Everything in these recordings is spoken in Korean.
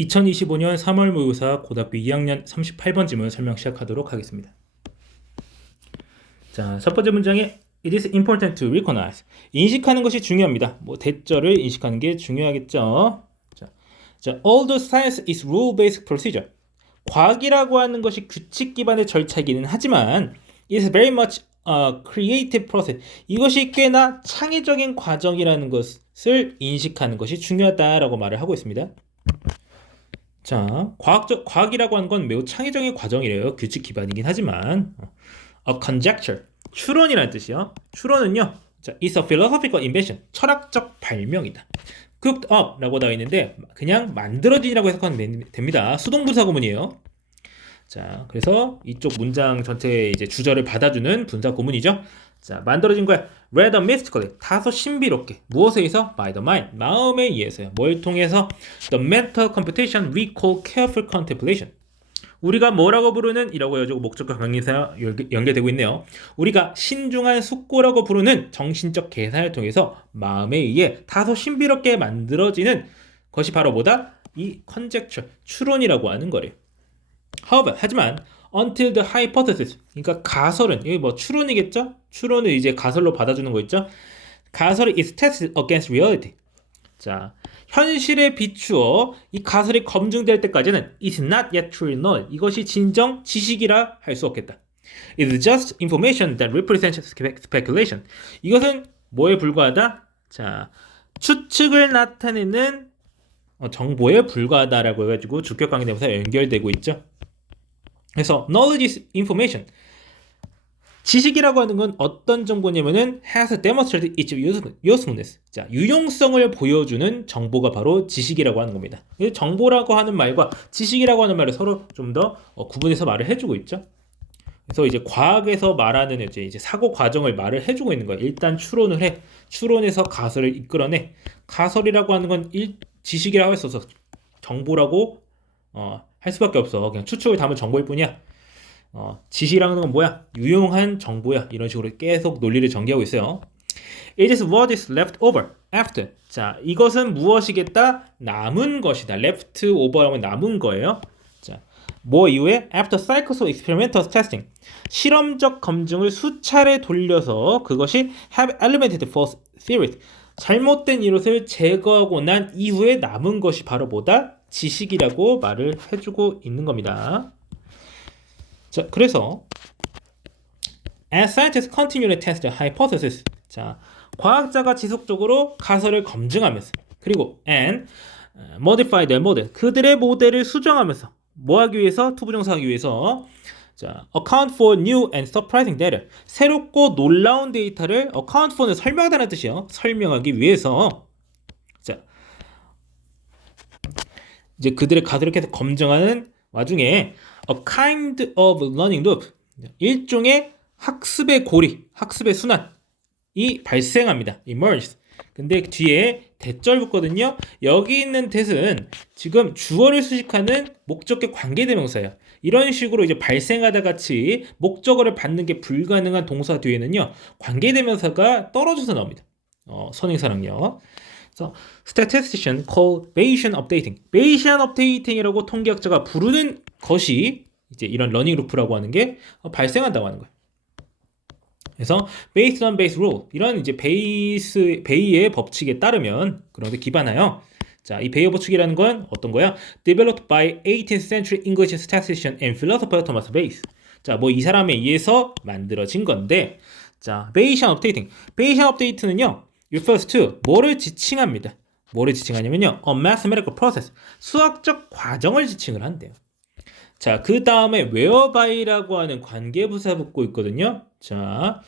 2025년 3월 모의고사 고등학교 2학년 38번 지문 설명 시작하도록 하겠습니다. 자, 첫 번째 문장에 It is important to recognize. 인식하는 것이 중요합니다. 뭐 대절을 인식하는 게 중요하겠죠. 자, although science is rule-based procedure. 과학이라고 하는 것이 규칙 기반의 절차이기는 하지만 it is very much a creative process. 이것이 꽤나 창의적인 과정이라는 것을 인식하는 것이 중요하다라고 말을 하고 있습니다. 자, 과학이라고 하는 건 매우 창의적인 과정이래요. 규칙 기반이긴 하지만 a conjecture, 추론이라는 뜻이요. 추론은요, 자, is a philosophical invention, 철학적 발명이다. cooked up라고 나와 있는데 그냥 만들어진이라고 해석하면 됩니다. 수동분사 구문이에요. 자, 그래서 이쪽 문장 전체의 이제 주절을 받아주는 분사 구문이죠. 자, 만들어진 거야. rather mystically, 다소 신비롭게. 무엇에 의해서? by the mind, 마음에 의해서요. 뭘 통해서? the mental computation we call careful contemplation. 우리가 뭐라고 부르는 이라고 해가지고 목적과 관계사 연계되고 있네요. 우리가 신중한 숙고라고 부르는 정신적 계산을 통해서 마음에 의해 다소 신비롭게 만들어지는 것이 바로 뭐다? 이 conjecture, 추론이라고 하는 거래요. However, 하지만 until the hypothesis, 그러니까 가설은 여기 뭐 추론이겠죠? 추론을 이제 가설로 받아주는 거 있죠? 가설이 is tested against reality. 자, 현실에 비추어 이 가설이 검증될 때까지는 is not yet truly known. 이것이 진정 지식이라 할 수 없겠다. It is just information that represents speculation. 이것은 뭐에 불과하다? 자, 추측을 나타내는 정보에 불과하다라고 해가지고 주격관계대명사 연결되고 있죠. 그래서 knowledge is information. 지식이라고 하는 건 어떤 정보냐면은 has demonstrated its usefulness. 자, 유용성을 보여주는 정보가 바로 지식이라고 하는 겁니다. 정보라고 하는 말과 지식이라고 하는 말을 서로 좀 더 구분해서 말을 해주고 있죠. 그래서 이제 과학에서 말하는 이제 사고 과정을 말을 해주고 있는 거예요. 일단 추론을 해. 추론해서 가설을 이끌어내. 가설이라고 하는 건 지식이라고 할 수 없어. 정보라고 할 수밖에 없어. 그냥 추측을 담은 정보일 뿐이야. 지식이라는 건 뭐야? 유용한 정보야. 이런 식으로 계속 논리를 전개하고 있어요. It is what is left over after. 자, 이것은 무엇이겠다? 남은 것이다. left over라면 남은 거예요. 자, 뭐 이후에 after cycles of experimental testing. 실험적 검증을 수차례 돌려서 그것이 have eliminated false theories. 잘못된 이론을 제거하고 난 이후에 남은 것이 바로 뭐다? 지식이라고 말을 해주고 있는 겁니다. 자, 그래서 as scientists continually test the hypothesis. 자, 과학자가 지속적으로 가설을 검증하면서 그리고 and modify their model. 그들의 모델을 수정하면서 뭐 하기 위해서? 투부정사하기 위해서 자, account for new and surprising data. 새롭고 놀라운 데이터를 account for는 설명하다는 뜻이에요. 설명하기 위해서 자, 이제 그들의 가설을 계속 검증하는 와중에 a kind of learning loop, 일종의 학습의 고리, 학습의 순환이 발생합니다. emerges. 근데 뒤에 대절 붙거든요. 여기 있는 that은 지금 주어를 수식하는 목적격 관계대명사예요. 이런 식으로 이제 발생하다 같이 목적어를 받는 게 불가능한 동사 뒤에는요, 관계대명사가 떨어져서 나옵니다. 선행사랑요. 그래서 statistician call Bayesian updating. Bayesian updating이라고 통계학자가 부르는 것이 이제 이런 러닝 루프라고 하는 게 발생한다고 하는 거예요. 그래서 based on Bayes rule, 이런 이제 베이의 법칙에 따르면 그런 데 기반하여 자, 이 베이의 법칙이라는 건 어떤 거야? Developed by 18th century English statistician and philosopher Thomas Bayes. 자, 뭐 이 사람에 의해서 만들어진 건데, 자, Bayesian updating. Bayesian update는요, refers to 뭐를 지칭합니다. 뭐를 지칭하냐면요, a mathematical process, 수학적 과정을 지칭을 한대요. 자, 그 다음에 whereby라고 하는 관계부사 붙고 있거든요. 자,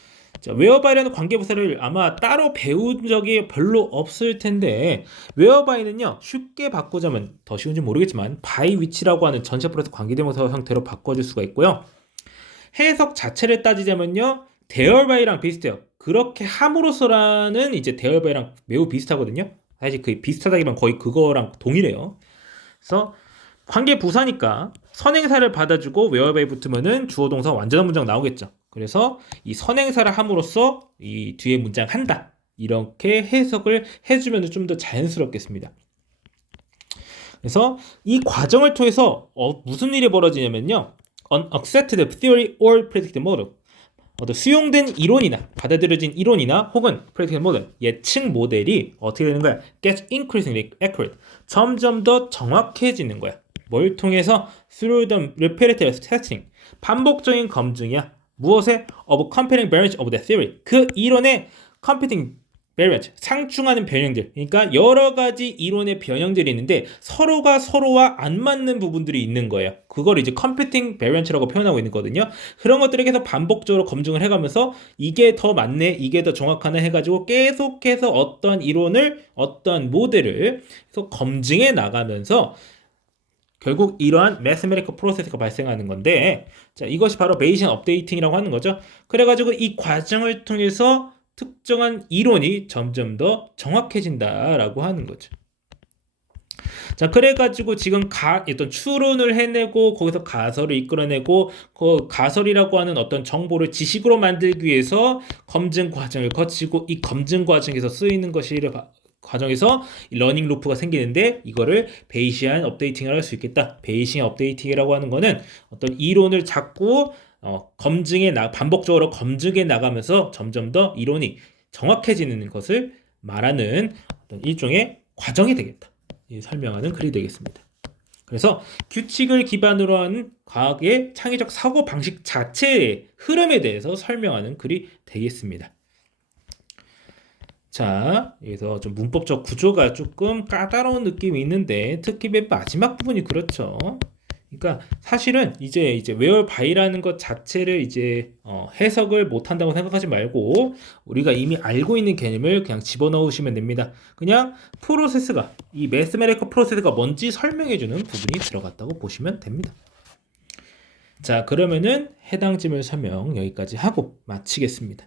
whereby라는 관계부사를 아마 따로 배운 적이 별로 없을 텐데, whereby는요, 쉽게 바꾸자면, 더 쉬운지 모르겠지만 by which라고 하는 전체 플러스 관계대명사 형태로 바꿔줄 수가 있고요. 해석 자체를 따지자면요, thereby,랑 비슷해요. 그렇게 함으로써라는 이제 thereby,랑 매우 비슷하거든요. 사실 그 비슷하다기만 거의 그거랑 동일해요. 그래서 관계 부사니까 선행사를 받아주고 whereby 붙으면은 주어 동사 완전한 문장 나오겠죠. 그래서 이 선행사를 함으로써 이 뒤에 문장 한다. 이렇게 해석을 해주면 좀 더 자연스럽겠습니다. 그래서 이 과정을 통해서 무슨 일이 벌어지냐면요. An accepted theory or predicted model. 어떤 수용된 이론이나 받아들여진 이론이나 혹은 predicted model, 예측 모델이 어떻게 되는 거야? Gets increasingly accurate. 점점 더 정확해지는 거야. 뭘 통해서? Through the repetitive testing. 반복적인 검증이야. 무엇에? Of competing variance of the theory. 그 이론의 competing variance, 상충하는 변형들. 그러니까 여러 가지 이론의 변형들이 있는데 서로가 서로와 안 맞는 부분들이 있는 거예요. 그걸 이제 competing variance라고 표현하고 있는 거거든요. 그런 것들을 계속 반복적으로 검증을 해가면서 이게 더 맞네, 이게 더 정확하네 해가지고 계속해서 어떤 이론을, 어떤 모델을 계속 검증해 나가면서 결국 이러한 매스메리컬 프로세스가 발생하는 건데, 자, 이것이 바로 베이시안 업데이팅이라고 하는 거죠. 그래가지고 이 과정을 통해서 특정한 이론이 점점 더 정확해진다라고 하는 거죠. 자, 그래가지고 지금 어떤 추론을 해내고 거기서 가설을 이끌어내고 그 가설이라고 하는 어떤 정보를 지식으로 만들기 위해서 검증 과정을 거치고 이 검증 과정에서 쓰이는 것이 과정에서 러닝 루프가 생기는데 이거를 베이시안 업데이팅을 할 수 있겠다. 베이시안 업데이팅이라고 하는 거는 어떤 이론을 자꾸 반복적으로 검증해 나가면서 점점 더 이론이 정확해지는 것을 말하는 어떤 일종의 과정이 되겠다. 설명하는 글이 되겠습니다. 그래서 규칙을 기반으로 한 과학의 창의적 사고 방식 자체의 흐름에 대해서 설명하는 글이 되겠습니다. 자, 여기서 좀 문법적 구조가 조금 까다로운 느낌이 있는데 특히 맨 마지막 부분이 그렇죠. 그러니까 사실은 이제 whereby 것 자체를 이제 해석을 못 한다고 생각하지 말고 우리가 이미 알고 있는 개념을 그냥 집어넣으시면 됩니다. 그냥 프로세스가 이 매스메리컬 프로세스가 뭔지 설명해 주는 부분이 들어갔다고 보시면 됩니다. 자, 그러면은 해당 지문 설명 여기까지 하고 마치겠습니다.